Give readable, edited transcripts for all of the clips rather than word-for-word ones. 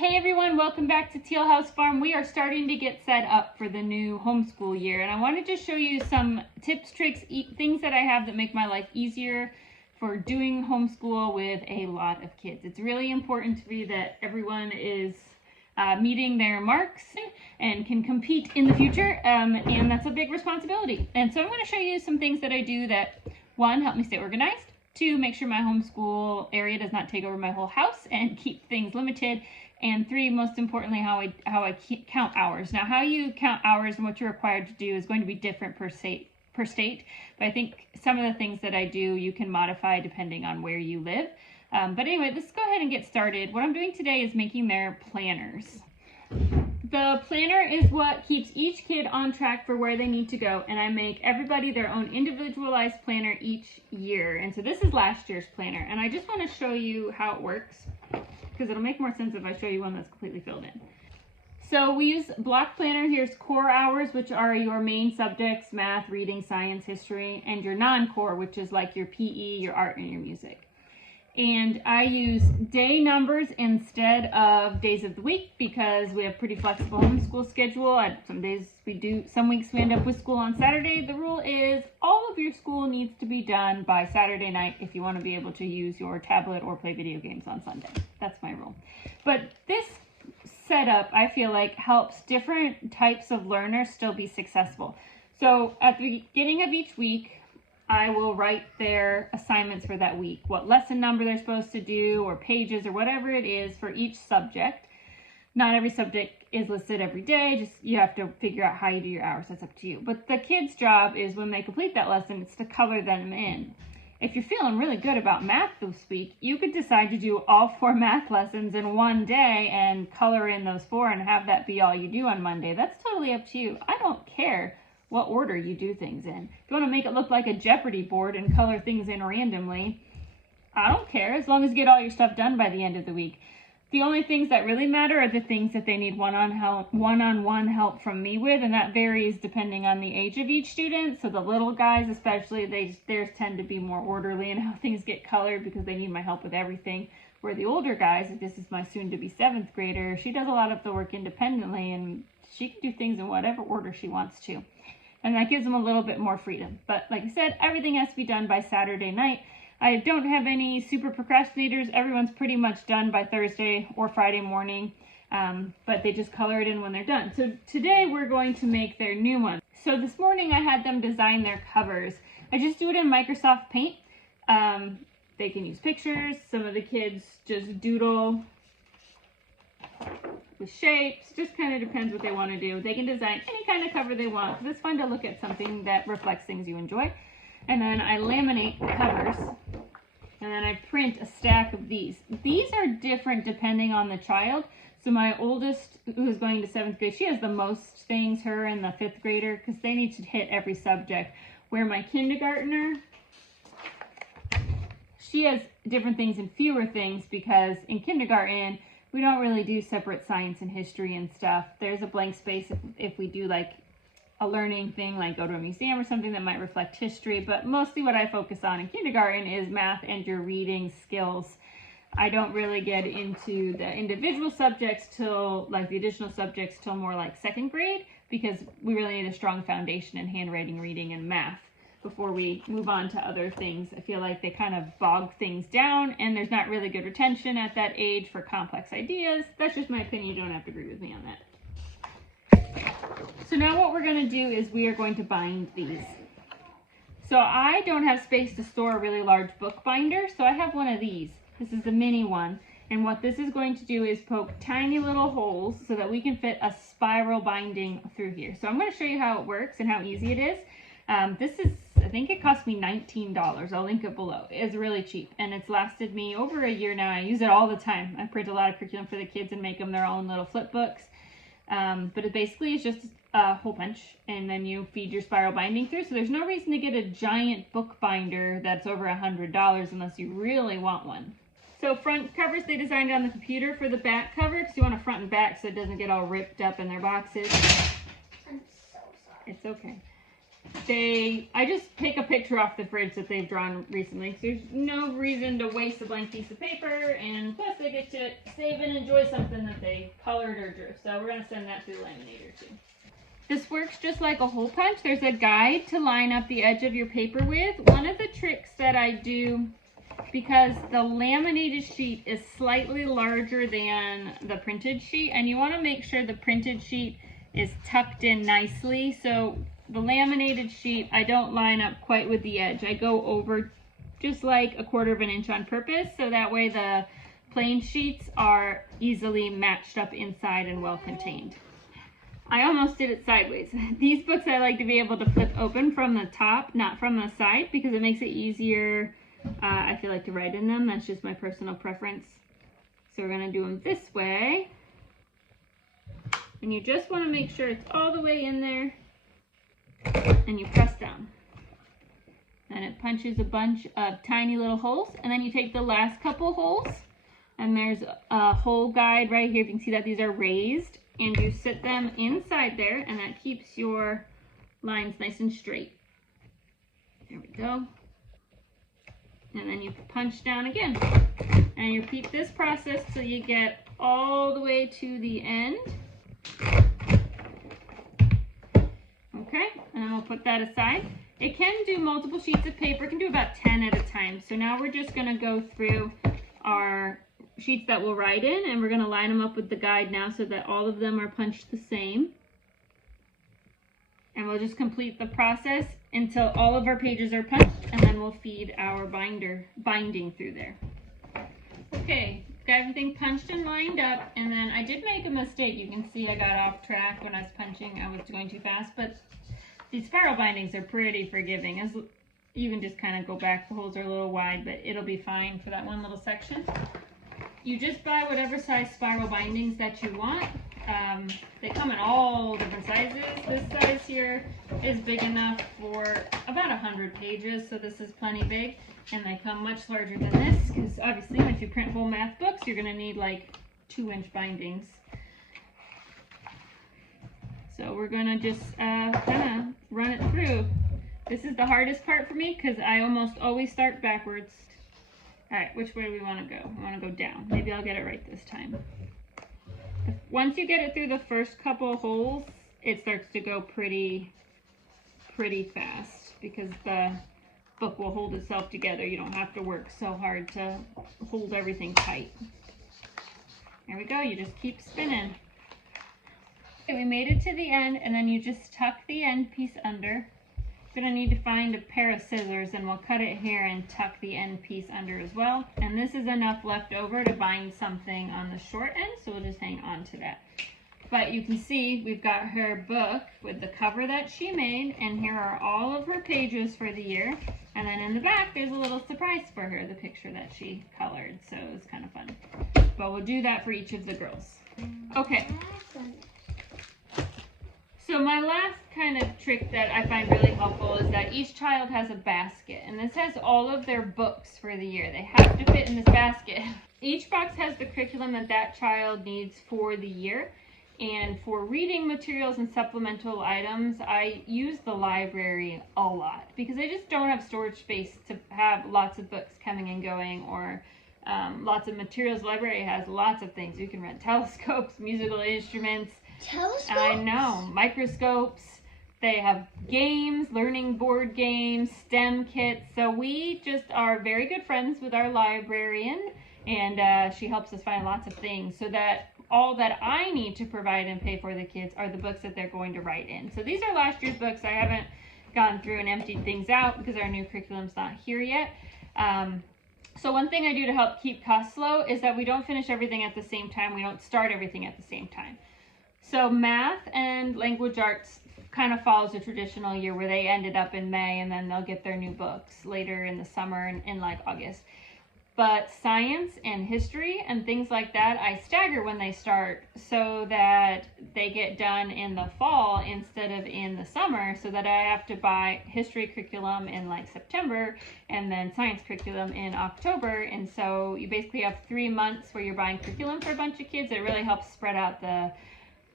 Hey everyone, welcome back to Teal House Farm. We are starting to get set up for the new homeschool year, and I wanted to show you some tips, tricks, things that I have that make my life easier for doing homeschool with a lot of kids. It's really important to me that everyone is meeting their marks and can compete in the future, and that's a big responsibility. And so I'm going to show you some things that I do that, one, help me stay organized, two, make sure my homeschool area does not take over my whole house and keep things limited, and three, most importantly, how I count hours. Now, how you count hours and what you're required to do is going to be different per state, but I think some of the things that I do you can modify depending on where you live. But anyway, let's go ahead and get started. What I'm doing today is making their planners. The planner is what keeps each kid on track for where they need to go, and I make everybody their own individualized planner each year. And so this is last year's planner, and I just want to show you how it works, because it'll make more sense if I show you one that's completely filled in. So we use block planner. Here's core hours, which are your main subjects, math, reading, science, history, and your non-core, which is like your PE, your art, and your music. And I use day numbers instead of days of the week because we have pretty flexible homeschool schedule. Some weeks we end up with school on Saturday. The rule is all of your school needs to be done by Saturday night if you want to be able to use your tablet or play video games on Sunday. That's my rule. But this setup, I feel like, helps different types of learners still be successful. So at the beginning of each week, I will write their assignments for that week, what lesson number they're supposed to do, or pages, or whatever it is for each subject. Not every subject is listed every day, just you have to figure out how you do your hours, that's up to you. But the kids' job is when they complete that lesson, it's to color them in. If you're feeling really good about math this week, you could decide to do all 4 math lessons in one day and color in those 4 and have that be all you do on Monday. That's totally up to you. I don't care what order you do things in. If you want to make it look like a Jeopardy board and color things in randomly, I don't care, as long as you get all your stuff done by the end of the week. The only things that really matter are the things that they need one-on-one help from me with, and that varies depending on the age of each student. So the little guys especially, theirs tend to be more orderly in how things get colored because they need my help with everything. Where the older guys, this is my soon-to-be 7th grader, she does a lot of the work independently, and she can do things in whatever order she wants to. And that gives them a little bit more freedom. But like I said, everything has to be done by Saturday night. I don't have any super procrastinators. Everyone's pretty much done by Thursday or Friday morning, but they just color it in when they're done. So today we're going to make their new one. So this morning I had them design their covers. I just do it in Microsoft Paint. They can use pictures. Some of the kids just doodle with shapes, just kind of depends what they want to do. They can design any kind of cover they want because it's fun to look at something that reflects things you enjoy. And then I laminate the covers, and then I print a stack of these. These are different depending on the child. So my oldest, who's going to 7th grade, she has the most things, her and the 5th grader, because they need to hit every subject. Where my kindergartner, she has different things and fewer things because in kindergarten, we don't really do separate science and history and stuff. There's a blank space if we do like a learning thing, like go to a museum or something that might reflect history. But mostly what I focus on in kindergarten is math and your reading skills. I don't really get into the individual subjects till like the additional subjects till more like 2nd grade because we really need a strong foundation in handwriting, reading, and math before we move on to other things. I feel like they kind of bog things down and there's not really good retention at that age for complex ideas. That's just my opinion. You don't have to agree with me on that. So now what we're going to do is we are going to bind these. So I don't have space to store a really large book binder, so I have one of these. This is the mini one. And what this is going to do is poke tiny little holes so that we can fit a spiral binding through here. So I'm going to show you how it works and how easy it is. This is, I think it cost me $19. I'll link it below. It's really cheap and it's lasted me over a year now. I use it all the time. I print a lot of curriculum for the kids and make them their own little flip books. But it basically is just a hole punch and then you feed your spiral binding through. So there's no reason to get a giant book binder that's over $100 unless you really want one. So front covers, they designed it on the computer. For the back cover, because you want a front and back so it doesn't get all ripped up in their boxes. I'm so sorry. It's okay. I just pick a picture off the fridge that they've drawn recently. So there's no reason to waste a blank piece of paper, and plus they get to save and enjoy something that they colored or drew. So we're going to send that through the laminator too. This works just like a hole punch. There's a guide to line up the edge of your paper with. One of the tricks that I do, because the laminated sheet is slightly larger than the printed sheet, and you want to make sure the printed sheet is tucked in nicely. So the laminated sheet, I don't line up quite with the edge. I go over just like 1/4 of an inch on purpose, so that way the plain sheets are easily matched up inside and well contained. I almost did it sideways. These books I like to be able to flip open from the top, not from the side, because it makes it easier, I feel like, to write in them. That's just my personal preference. So we're going to do them this way. And you just want to make sure it's all the way in there, and you press down. And it punches a bunch of tiny little holes, and then you take the last couple holes, and there's a hole guide right here. You can see that these are raised, and you sit them inside there, and that keeps your lines nice and straight. There we go. And then you punch down again, and you repeat this process till you get all the way to the end. Okay, and then we'll put that aside. It can do multiple sheets of paper. It can do about 10 at a time. So now we're just going to go through our sheets that we'll write in, and we're going to line them up with the guide now so that all of them are punched the same. And we'll just complete the process until all of our pages are punched, and then we'll feed our binding through there. Okay, got everything punched and lined up, and then I did make a mistake. You can see I got off track when I was punching. I was going too fast, but these spiral bindings are pretty forgiving. As you can just kind of go back. The holes are a little wide, but it'll be fine for that one little section. You just buy whatever size spiral bindings that you want. They come in all different sizes. This size here is big enough for about 100 pages, so this is plenty big. And they come much larger than this, because obviously if you print whole math books, you're going to need like 2-inch bindings. So we're going to just kind of run it through. This is the hardest part for me, because I almost always start backwards. All right, which way do we want to go? I want to go down. Maybe I'll get it right this time. Once you get it through the first couple of holes, it starts to go pretty fast, because the book will hold itself together. You don't have to work so hard to hold everything tight. There we go. You just keep spinning. Okay, we made it to the end, and then you just tuck the end piece under. You're going to need to find a pair of scissors, and we'll cut it here and tuck the end piece under as well. And this is enough left over to bind something on the short end, so we'll just hang on to that. But you can see we've got her book with the cover that she made, and here are all of her pages for the year. And then in the back, there's a little surprise for her, the picture that she colored. So it was kind of fun. But we'll do that for each of the girls. Okay. So my last kind of trick that I find really helpful is that each child has a basket, and this has all of their books for the year. They have to fit in this basket. Each box has the curriculum that that child needs for the year, and for reading materials and supplemental items, I use the library a lot because I just don't have storage space to have lots of books coming and going, or lots of materials. The library has lots of things. You can rent telescopes, musical instruments. Telescopes? I know, microscopes. They have games, learning board games, STEM kits. So we just are very good friends with our librarian, and she helps us find lots of things so that all that I need to provide and pay for the kids are the books that they're going to write in. So these are last year's books. I haven't gone through and emptied things out because our new curriculum's not here yet. So one thing I do to help keep costs low is that we don't finish everything at the same time. We don't start everything at the same time. So math and language arts kind of follows a traditional year where they ended up in May, and then they'll get their new books later in the summer in like August. But science and history and things like that, I stagger when they start so that they get done in the fall instead of in the summer, so that I have to buy history curriculum in like September and then science curriculum in October. And so you basically have 3 months where you're buying curriculum for a bunch of kids. It really helps spread out the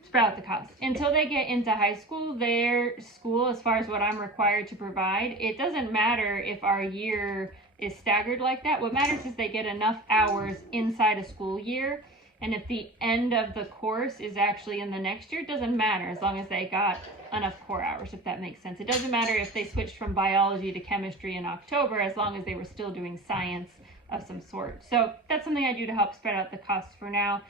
spread out the cost. Until they get into high school, their school, as far as what I'm required to provide, it doesn't matter if our year is staggered like that. What matters is they get enough hours inside a school year. And if the end of the course is actually in the next year, it doesn't matter as long as they got enough core hours, if that makes sense. It doesn't matter if they switched from biology to chemistry in October, as long as they were still doing science of some sort. So that's something I do to help spread out the costs for now.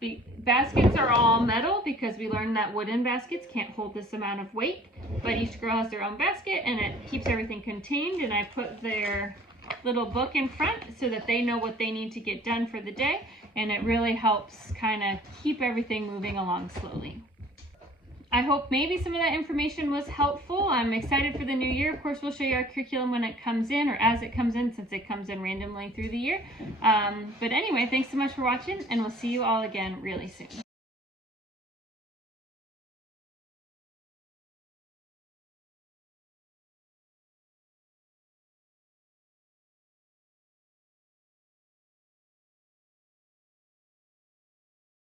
The baskets are all metal because we learned that wooden baskets can't hold this amount of weight, but each girl has their own basket and it keeps everything contained. And I put their little book in front so that they know what they need to get done for the day, and it really helps kind of keep everything moving along slowly. I hope maybe some of that information was helpful. I'm excited for the new year. Of course, we'll show you our curriculum when it comes in, or as it comes in, since it comes in randomly through the year. But anyway, thanks so much for watching, and we'll see you all again really soon.